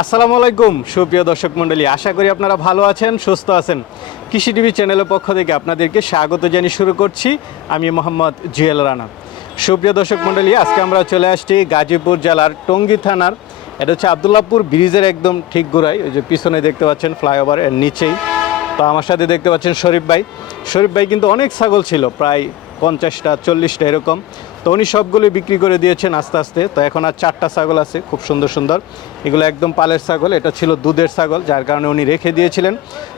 আসসালামু আলাইকুম, সুপ্রিয় দর্শক মণ্ডলী। আশা করি আপনারা ভালো আছেন, সুস্থ আছেন। কৃষি টিভি চ্যানেলের পক্ষ থেকে আপনাদেরকে স্বাগত জানিয়ে শুরু করছি। আমি মোহাম্মদ জুয়েল রানা। সুপ্রিয় দর্শক মণ্ডলী, আজকে আমরা চলে আসছি গাজীপুর জেলার টঙ্গী থানার। এটা হচ্ছে আবদুল্লাপুর ব্রিজের একদম ঠিক গোড়ায়। ওই যে পিছনে দেখতে পাচ্ছেন ফ্লাইওভার এর নিচেই। তো আমার সাথে দেখতে পাচ্ছেন শরীফ ভাই। শরীফ ভাই কিন্তু অনেক ছাগল ছিল, প্রায় পঞ্চাশটা চল্লিশটা এরকম। তো উনি সবগুলো বিক্রি করে দিয়েছেন আস্তে আস্তে। তো এখন আর চারটা ছাগল আছে খুব সুন্দর সুন্দর। এগুলো একদম পালের ছাগল এটা ছিল দুধের ছাগল যার কারণে উনি রেখে দিয়েছিলেন।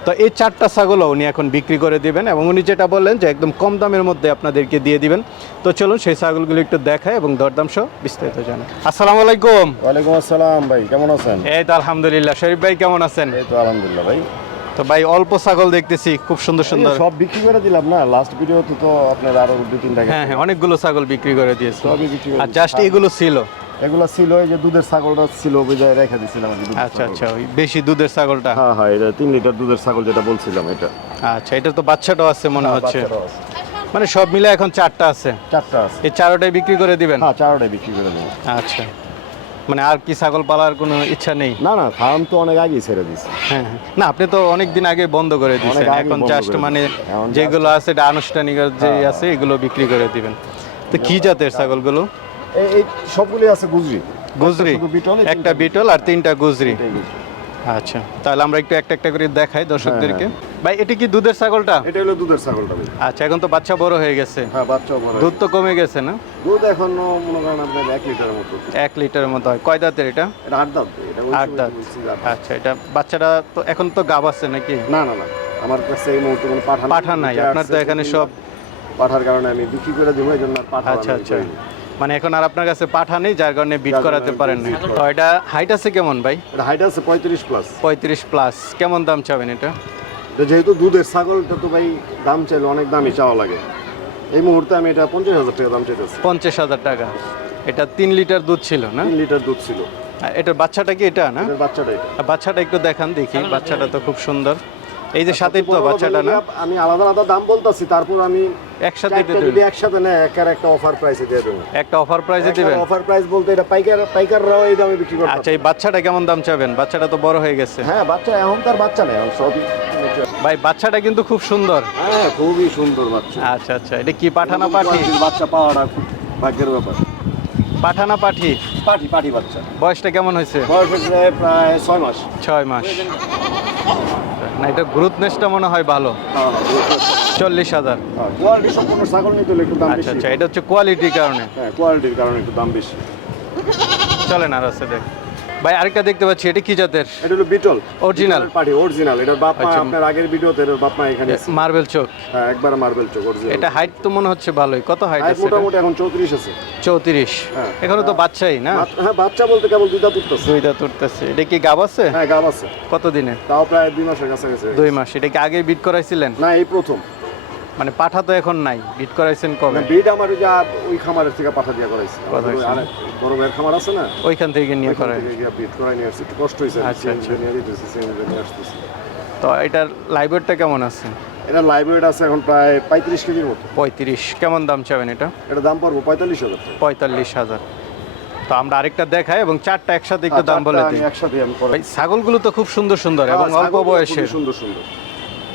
তো এই চারটা ছাগলও উনি এখন বিক্রি করে দিবেন এবং উনি যেটা বললেন যে একদম কম দামের মধ্যে আপনাদেরকে দিয়ে দিবেন। তো চলুন সেই ছাগলগুলো একটু দেখায় এবং দরদাম সহ বিস্তারিত জানাই। আসসালামু আলাইকুম। ওয়ালাইকুম আসসালাম ভাই কেমন আছেন? এই তো আলহামদুলিল্লাহ। শরীফ ভাই কেমন আছেন? এই তো আলহামদুলিল্লাহ ভাই। তো ভাই অল্প ছাগল দেখতেছি খুব সুন্দর সুন্দর। সব বিক্রি করে দিলাম না লাস্ট ভিডিওতে তো আপনার আরও দুই তিনটা হ্যাঁ হ্যাঁ অনেকগুলো ছাগল বিক্রি করে দিয়েছি। সবই বিক্রি আর জাস্ট এগুলো ছিল। এগুলো ছিল এই যে দুধের ছাগলটা ছিল বিজয় রেখে দিছিলাম আচ্ছা আচ্ছা ওই বেশি দুধের ছাগলটা? হ্যাঁ হ্যাঁ এটা তিন লিটার দুধের ছাগল যেটা বলছিলাম এটা। আচ্ছা এটা তো বাচ্চাটাও আছে মনে হচ্ছে। মানে সব মিলে এখন চারটা আছে। চারটা আছে। এই চারোটাই বিক্রি করে দিবেন? হ্যাঁ চারোটাই বিক্রি করে দেবো আচ্ছা। মানে আর কি ছাগল পালার কোনো ইচ্ছা নেই? না না ফার্ম তো অনেক আগে ছেড়ে দিছি হ্যাঁ হ্যাঁ। না আপনি তো অনেক দিন আগে বন্ধ করে দিয়েছেন। এখন জাস্ট মানে যেগুলো আছে এটা আনুষ্ঠানিক যে হ্যাঁ। আছে এগুলো বিক্রি করে দিবেন। তো কি জাতের ছাগলগুলো? এই এই সবগুলি আছে গুজরি। গুজরি। একটা বিটল আর তিনটা গুজরি। আচ্ছা তাহলে আমরা একটু একটা একটা করে দেখাই দর্শকদেরকে। ভাই এটা কি দুধের ছাগলটা? এটা হলো দুধের ছাগলটা ভাই। আচ্ছা এখন তো বাচ্চা বড় হয়ে গেছে। হ্যাঁ বাচ্চাও বড় দুধ তো কমে গেছে না? দুধ এখন মনে করেন আপনার এক লিটারের মতো। এক লিটারের মতো হয়। কয় দাঁতের এটা? এটা আট দাঁত আট দাঁত। আচ্ছা এটা বাচ্চাটা তো এখন তো গাব আছে নাকি? না না না আমার কাছে এই মুহূর্তে কোনো পাঠা পাঠা নাই, আপনার তো এখানে সব- পাঠার কারণে আমি বিক্রি করে দিব এই জন্য পাঠা আচ্ছা আচ্ছা। মানে এখন আর আপনার কাছে পাঠা নেই যার কারণে বিট করাতে পারেন না তো এটা হাইট আছে কেমন ভাই? এটা হাইট আছে পঁয়ত্রিশ প্লাস পঁয়ত্রিশ প্লাস কেমন দাম চাবেন এটা? যেহেতু দুধের ছাগলটা তো ভাই দাম চাইলে অনেক দামই চাওয়া লাগে। এই মুহূর্তে আমি এটা পঞ্চাশ হাজার টাকা দাম চাইতেছি। পঞ্চাশ হাজার টাকা। এটা তিন লিটার দুধ ছিল না? তিন লিটার দুধ ছিল। এটার বাচ্চাটা কি এটা না? বাচ্চাটা এটা। বাচ্চাটা একটু দেখান দেখি বাচ্চাটা তো খুব সুন্দর। এই যে সাথে তো বাচ্চাটা না? আমি আলাদা আলাদা দাম বলতাছি তারপর আমি একসাথে যদি। একসাথে নেয় একার একটা অফার প্রাইসে দিয়ে দেবো। একটা অফার প্রাইসে দিবেন? অফার প্রাইস বলতে এটা পাইকার পাইকাররাও এই দামে বিক্রি করতে আচ্ছা এই বাচ্চাটা কেমন দাম চাবেন? বাচ্চাটা তো বড় হয়ে গেছে। হ্যাঁ বাচ্চা এখন তার বাচ্চা নেই সবই ভাই বাচ্চাটা কিন্তু খুব সুন্দর। হ্যাঁ খুবই সুন্দর বাচ্চা। আচ্ছা আচ্ছা এটা কি পাঠানা পাঠি? বাচ্চা পাওয়াটা খুব ভাগ্যের ব্যাপার। পাঠানা পাঠি? পাটি পাঠি বাচ্চা। বয়সটা কেমন হয়েছে? বয়স প্রায় ছয় মাস। ছয় মাস। না এটা গ্রুথনেসটা মনে হয় ভালো। চল্লিশ হাজার। কোয়ালিটি সম্পূর্ণ ছাগল নিতে হলে একটু দাম আচ্ছা বেশি। আচ্ছা এটা হচ্ছে কোয়ালিটির কারণে। হ্যাঁ কোয়ালিটির কারণে একটু দাম বেশি। চলেন আর আছে দেখ। ভাই আরেকটা দেখতে পাচ্ছি এটা কি জাতের? এটা হলো বিটল। Original? পাটি অরিজিনাল এটার বাপ মা আচ্ছা। আপনার আগের ভিডিওতে এটার বাপ মা এখানে আছে। মার্বেল চোখ। হ্যাঁ একবার মার্বেল চোখ অরিজিনাল এটা হাইট তো মনে হচ্ছে ভালোই। কত হাইট আছে এটা? মোটামুটি এখন চৌত্রিশ আছে। চৌত্রিশ। হ্যাঁ। এখানে তো বাচ্চাই না? হ্যাঁ বাচ্চা বলতে কেবল দুইটা তুলতেছে দুইটা তুলতেছে এটা কি গাব আছে? হ্যাঁ গাব আছে। কত দিনে তাও প্রায় দুই মাসের কাছাকাছি দুই মাস। এটা কি আগে বিট করাইছিলেন? না এই প্রথম। মানে পাঠা তো এখন নাই বিট করাইছেন কবে? বিট আমার ওই যে ওই খামারের থেকে পাঠা দিয়া করাইছি। বড় ভাইয়ের খামার আছে না? ওইখান থেকে নিয়ে করাই থেকে করাই নিয়ে আসছি। একটু কষ্ট হয়েছে আচ্ছা, আচ্ছা। নিয়ে দিতেছি, CNG নিয়ে আসতেছি। তো এটার লাইব্রেরিটা কেমন আছে? এটা লাইব্রেরি আছে এখন প্রায় পঁয়ত্রিশ কেজির মতো। পঁয়ত্রিশ। কেমন দাম চাবেন এটা? এটা দাম পড়ব পঁয়তাল্লিশ হাজার পঁয়তাল্লিশ হাজার। তো আমরা আরেকটা দেখাই এবং চারটা একসাথে একটু দাম আর বলে দিই। করে ছাগলগুলো তো খুব সুন্দর সুন্দর এবং হ্যাঁ, অল্প ছাগলগুলো বয়সের। খুবই সুন্দর সুন্দর।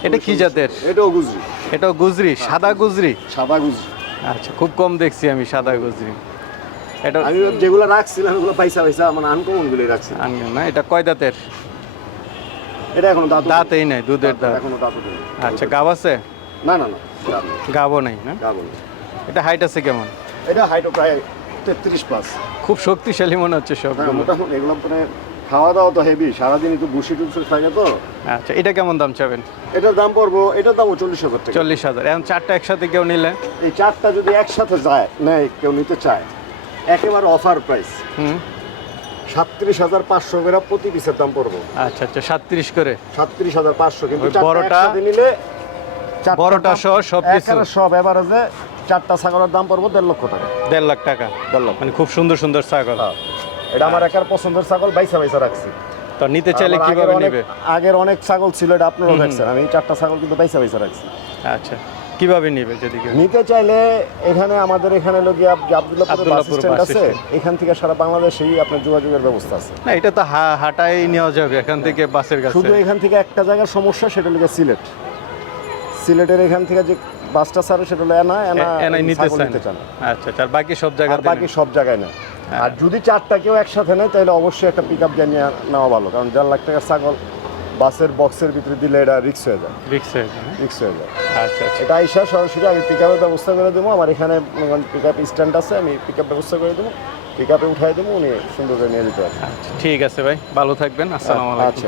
এটা কি জাতের? এটাও গুজরি। এটাও গুজরি সাদা গুজরি? সাদা গুজরি। আচ্ছা খুব কম দেখছি আমি সাদা গুজরি। এটা আমি যেগুলো রাখছিলাম ওগুলো পয়সা পয়সা মানে আনকমন গুলোই রাখছি আনবেন না? এটা কয় দাঁতের? এটা এখনও দাঁত দাঁতেই নাই দুধের দাঁত এখনও দাঁত। আচ্ছা গাব আছে? না না না দাঁত নাই। না? গাব এটা হাইট আছে কেমন? এটা হাইট প্রায় তেত্রিশ প্লাস খুব শক্তিশালী মনে হচ্ছে হ্যাঁ সবগুলো মোটামুটি এগুলো মানে খাওয়া দাওয়া তো হেভি সারাদিন একটু বুসি টুসি থাকে তো। আচ্ছা এটা কেমন দাম চাবেন? এটার দাম পড়ব এটার দামও চল্লিশ হাজার টাকা। চল্লিশ হাজার। এখন চারটা একসাথে কেউ নিলে? এই চারটা যদি একসাথে যায় নেয় কেউ নিতে চায় একেবারে অফার প্রাইস হুম। সাতত্রিশ হাজার পাঁচশো করে প্রতি পিসের দাম পড়ব। আচ্ছা আচ্ছা সাতত্রিশ করে? সাতত্রিশ হাজার পাঁচশো কিন্তু বড়টা- নিলে বড়টা দাম- সহ সব কিছু সব এভারেজে চারটা ছাগলের দাম পড়ব দেড় লক্ষ টাকা। দেড় লাখ টাকা। দেড় লক্ষ। মানে খুব সুন্দর সুন্দর ছাগল। হ্যাঁ। এটা আমার একার পছন্দের ছাগল বাইসা বাইসা রাখছি। তো নিতে চাইলে কীভাবে নেবে? আগের অনেক ছাগল ছিল এটা আপনারাও দেখছেন। আমি চারটা ছাগল কিন্তু বাইসা বাইসা রাখছি। আচ্ছা। কীভাবে নিবে যদি নিতে চাইলে এখানে আমাদের এখানে লোক আব্দুল্লাহপুর বাস স্ট্যান্ড আছে এখান থেকে সারা বাংলাদেশেই আপনার যোগাযোগের ব্যবস্থা আছে। না এটা তো হাঁটাই নেওয়া যাবে এখান থেকে বাসের কাছে। শুধু এখান থেকে একটা জায়গার সমস্যা সেটা হলো সিলেট। সিলেটের এখান থেকে যে বাসটা ছাড়ে সেটা হলো এনা এনা নিতে চান। আচ্ছা আচ্ছা আর বাকি সব আর জায়গাতে বাকি সব জায়গায় না আর যদি চারটা কেউ একসাথে নেয় তাহলে অবশ্যই একটা পিক আপ জানিয়ে নেওয়া ভালো। কারণ দেড় লাখ টাকা ছাগল বাসের বক্সের ভিতরে দিলে এটা রিক্স হয়ে যায়। রিক্স হয়ে যায়, হ্যাঁ? রিক্স হয়ে যায়। আচ্ছা আচ্ছা। এটা আইসা সরাসরি আমি পিক আপের ব্যবস্থা করে দেবো। আমার এখানে পিক আপ স্ট্যান্ড আছে আমি পিক আপ ব্যবস্থা করে দেবো। পিক আপে উঠাই দেবো উনি সুন্দর করে নিয়ে যেতে পারবেন আচ্ছা ঠিক আছে ভাই। ভালো থাকবেন। আসসালামু আলাইকুম। আচ্ছা